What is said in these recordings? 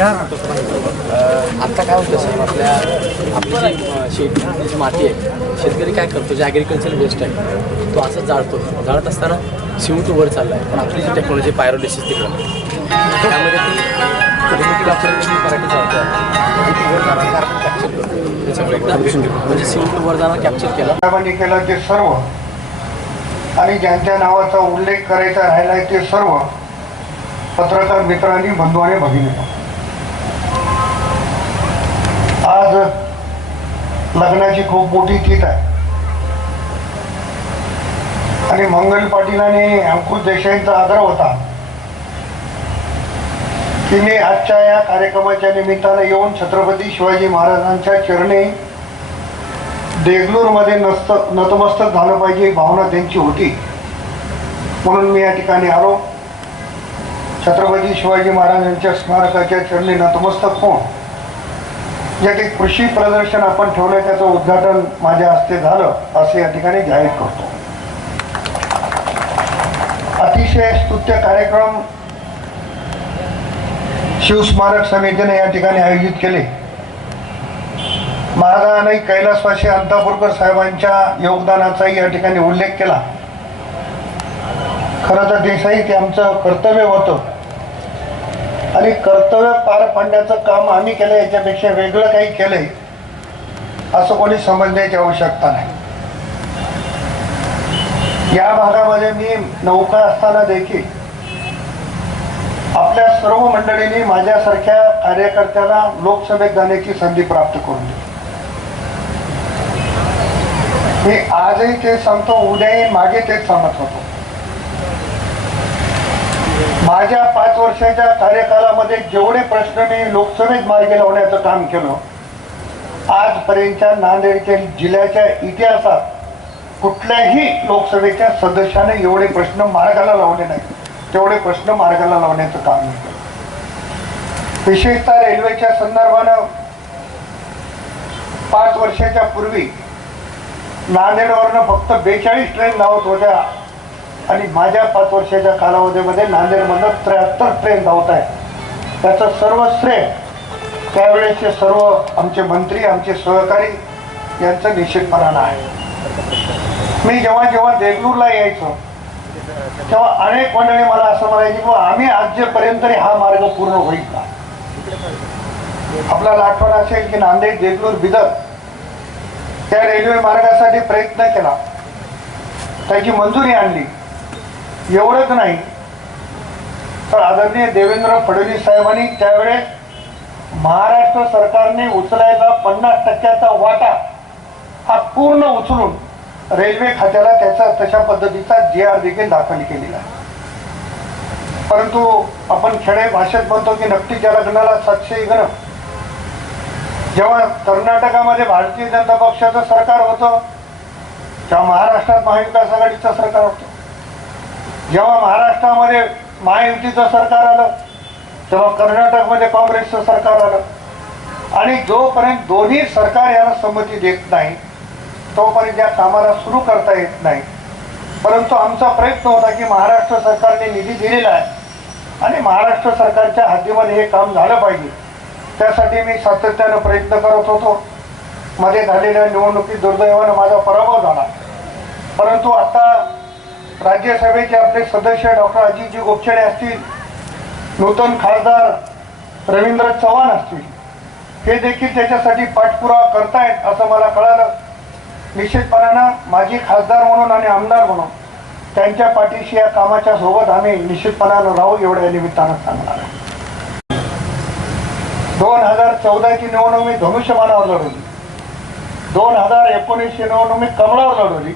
आत्ता काय होतं सर आपल्या आपली जी शेती जी माती आहे शेतकरी काय करतो जे ॲग्रिकल्चर वेस्ट आहे तो असंच जाळतो. जाळत असताना सिमेंट वर चालला आहे पण आपली जी टेक्नॉलॉजी पायरोलिसिस तिकडं. त्यामध्ये ती लिमिटेड आपण जी पराठी चालतो आणि ती म्हणजे सिमेंट वर जाणार कॅप्चर केला. साहेबांनी केलं ते सर्व आणि ज्यांच्या नावाचा उल्लेख करायचा राहिलाय ते सर्व पत्रकार मित्रांनी बंधू आणि भगिनी आज लग्नाची खूप मोठी तीत आहे. आणि मंगल पाटील आणि अंकुश देसाईंचा आग्रह होता की मी आजच्या या कार्यक्रमाच्या निमित्तानं येऊन छत्रपती शिवाजी महाराजांच्या चरणी देगलूरमध्ये नस्त नतमस्तक झालं पाहिजे ही भावना त्यांची होती. म्हणून मी या ठिकाणी आलो. छत्रपती शिवाजी महाराजांच्या स्मारकाच्या चरणी नतमस्तक होऊन जे काही कृषी प्रदर्शन आपण ठेवलं त्याचं उद्घाटन माझ्या हस्ते झालं असं या ठिकाणी जाहीर करतो. अतिशय स्तुत्य कार्यक्रम शिवस्मारक समितीने या ठिकाणी आयोजित केले. महाराजांनी कैलासवासी अंतापूरकर साहेबांच्या योगदानाचाही या ठिकाणी उल्लेख केला. खरं तर देसाई ते आमचं कर्तव्य होतं. आणि कर्तव्य पार पाडण्याचं काम आम्ही केलं याच्यापेक्षा वेगळं काही केलंय असं कोणी समजण्याची आवश्यकता नाही. या भागामध्ये मी नौका असताना देखील आपल्या सर्व मंडळींनी माझ्यासारख्या कार्यकर्त्याला लोकसभेत जाण्याची संधी प्राप्त करून दिली. मी आजही ते सांगतो उद्याही मागे तेच सांगत होतो. माझ्या पाच वर्षाच्या कार्यकालामध्ये जेवढे प्रश्न मी लोकसभेत मार्गी लावण्याचं काम केलं आजपर्यंतच्या नांदेडच्या जिल्ह्याच्या इतिहासात कुठल्याही लोकसभेच्या सदस्याने एवढे प्रश्न मार्गाला लावले नाही. तेवढे प्रश्न मार्गाला लावण्याचं काम मी केलं. विशेषतः रेल्वेच्या संदर्भानं पाच वर्षाच्या पूर्वी नांदेडवरनं फक्त बेचाळीस ट्रेन धावत होत्या. आणि माझ्या पाच वर्षाच्या कालावधीमध्ये नांदेडमधनं त्र्याहत्तर ट्रेन धावत आहे त्याचं सर्व श्रेय त्यावेळेचे सर्व आमचे मंत्री आमचे सहकारी यांचं निश्चितपणानं आहे. मी जेव्हा जेव्हा देगलूरला यायचो तेव्हा अनेक मंडळी मला असं म्हणायची की आम्ही आजपर्यंत तरी हा मार्ग पूर्ण होईल का? आपल्याला आठवण असेल की नांदेड देगलूर बिदर त्या रेल्वे मार्गासाठी प्रयत्न केला. त्याची मंजुरी आणली. एवढंच नाही. तर आदरणीय देवेंद्र फडणवीस साहेबांनी त्यावेळेस महाराष्ट्र सरकारने उचलायचा पन्नास टक्क्याचा वाटा हा पूर्ण उचलून रेल्वे खात्याला त्याचा तशा पद्धतीचा जे आर देखील दाखल केलेला आहे. परंतु आपण खेडे भाषेत म्हणतो की नक्की ज्याला गणाला सातशे गण जेव्हा कर्नाटकामध्ये भारतीय जनता पक्षाचं सरकार होतं तेव्हा महाराष्ट्रात महाविकास आघाडीचं सरकार होतं. जेव्हा महाराष्ट्रामध्ये महायुतीचं सरकार आलं तेव्हा कर्नाटकमध्ये काँग्रेसचं सरकार आलं. आणि जोपर्यंत दोन्ही सरकार याला संमती देत नाही तोपर्यंत या कामाला सुरू करता येत नाही. परंतु आमचा प्रयत्न होता की महाराष्ट्र सरकारने निधी दिलेला आहे आणि महाराष्ट्र सरकारच्या हद्दीमध्ये हे काम झालं पाहिजे. त्यासाठी मी सातत्यानं प्रयत्न करत होतो. मध्ये झालेल्या निवडणुकीत दुर्दैवानं माझा पराभव झाला. परंतु आता राज्यसभेचे आपले सदस्य डॉक्टर अजितजी गोपछडे असतील नूतन खासदार रवींद्र चव्हाण असतील हे देखील त्याच्यासाठी पाठपुरावा करतायत असं मला कळालं. निश्चितपणानं माजी खासदार म्हणून आणि आमदार म्हणून त्यांच्या पाठीशी या कामाच्या सोबत आम्ही निश्चितपणानं राहू एवढ्या निमित्तानं सांगणार आहे. दोन हजार चौदाची निवडणूक मी धनुष्यबाणावर लढवली. दोन हजार एकोणीसची निवडणूक मी कमळावर लढवली.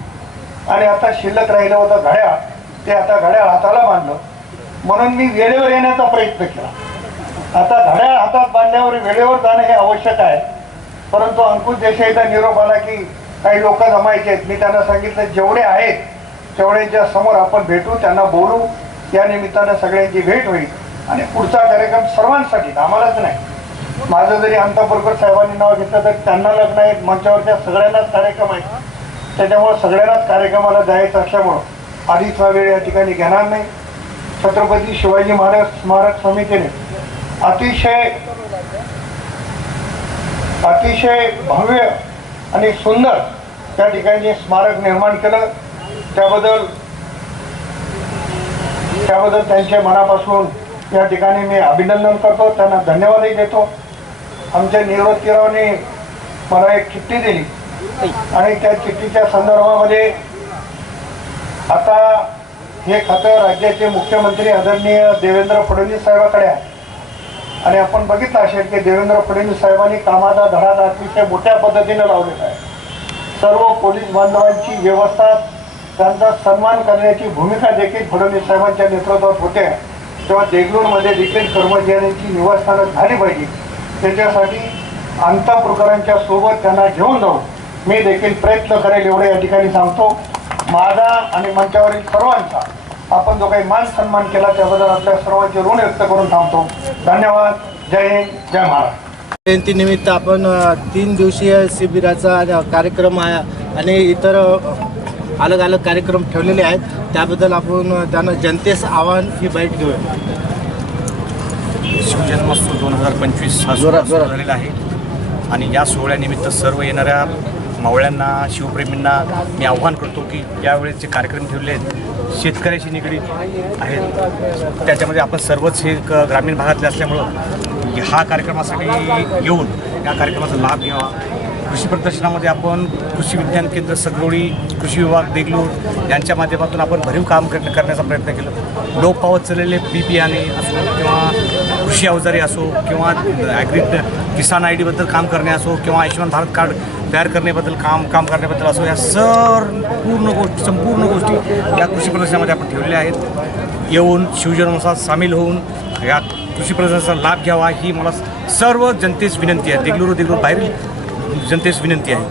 आणि आता शिल्लक राहिलं होतं घड्याळ ते आता घड्याळ हाताला बांधलं. म्हणून मी वेळेवर येण्याचा प्रयत्न केला. आता घड्याळ हातात बांधल्यावर वेळेवर जाणं हे आवश्यक आहे. परंतु अंकुश देसाईचा निरोप आला की काही लोक जमायचे आहेत. मी त्यांना सांगितलं जेवढे आहेत तेवढ्यांच्या समोर आपण भेटू त्यांना बोलू. या निमित्तानं सगळ्यांची भेट होईल. आणि पुढचा कार्यक्रम सर्वांसाठी आम्हालाच नाही. माझं जरी अंतापूरकर साहेबांनी नाव घेतलं तर त्यांना लग्न आहेत. मंचावरच्या सगळ्यांनाच कार्यक्रम आहेत. त्याच्यामुळं सगळ्यांनाच कार्यक्रमाला जायचं असल्यामुळं आधीचा वेळ या ठिकाणी घेणार नाही. छत्रपती शिवाजी महाराज स्मारक समितीने अतिशय अतिशय भव्य आणि सुंदर त्या ठिकाणी स्मारक निर्माण केलं. त्याबद्दल त्याबद्दल त्यांच्या मनापासून या ठिकाणी मी अभिनंदन करतो. त्यांना धन्यवादही देतो. आमच्या निवृत्तीरावने मला एक चिठ्ठी दिली. आणि त्या चिठ्ठीच्या संदर्भामध्ये आता हे खातं राज्याचे मुख्यमंत्री आदरणीय देवेंद्र फडणवीस साहेबाकडे आहे. आणि आपण बघितलं असेल की देवेंद्र फडणवीस साहेबांनी कामाचा धडा अतिशय मोठ्या पद्धतीने लावलेला आहे. सर्व पोलीस बांधवांची व्यवस्था त्यांचा सन्मान करण्याची भूमिका देखील फडणवीस साहेबांच्या नेतृत्वात होते. तेव्हा देगलूरमध्ये देखील कर्मचाऱ्यांची निवासस्थानं झाली पाहिजे. त्याच्यासाठी अंताप्रकारांच्या सोबत त्यांना घेऊन जाऊन मी देखील प्रयत्न करेल एवढे या ठिकाणी सांगतो. माझा आणि मंचावरील सर्वांचा आपण जो काही मान सन्मान केला त्याबद्दल आपल्या सर्वांचे ऋण व्यक्त करून थांबतो धन्यवाद. जय हिंद जय महाराष्ट्र. जयंतीनिमित्त आपण तीन दिवसीय शिबिराचा कार्यक्रम आहे आणि इतर अलग अलग कार्यक्रम ठेवलेले आहेत. त्याबद्दल आपण त्यांना जनतेस आव्हान ही भेट घेऊया. शिवजन्मोत्सव दोन हजार पंचवीस हा सोहळा सुरू झालेला आहे. आणि या सोहळ्यानिमित्त सर्व येणाऱ्या मावळ्यांना शिवप्रेमींना मी आव्हान करतो की यावेळेस जे कार्यक्रम ठेवले आहेत शेतकऱ्याशी निगडीत आहेत त्याच्यामध्ये आपण सर्वच हे क- ग्रामीण भागातले असल्यामुळं हा कार्यक्रमासाठी येऊन या कार्यक्रमाचा लाभ घ्यावा. कृषी प्रदर्शनामध्ये आपण कृषी विज्ञान केंद्र सगरोळी कृषी विभाग देगलूर यांच्या माध्यमातून आपण भरीव काम कर करण्याचा प्रयत्न केला. लोक पावत चाललेले बी बियाणे असो किंवा कृषी अवजारे असो किंवा ॲग्री किसान आय डीबद्दल काम करणे असो किंवा आयुष्यमान भारत कार्ड तयार करण्याबद्दल काम काम करण्याबद्दल असो या सर पूर्ण गोष्टी संपूर्ण गोष्टी या कृषी प्रदर्शनामध्ये आपण ठेवलेल्या आहेत. येऊन शिवजन्मसात सामील होऊन या कृषी प्रदर्शनाचा लाभ घ्यावा ही मला सर्व जनतेस विनंती आहे. देगलूर देगलूर बाहेरील जनतेस विनंती आहे.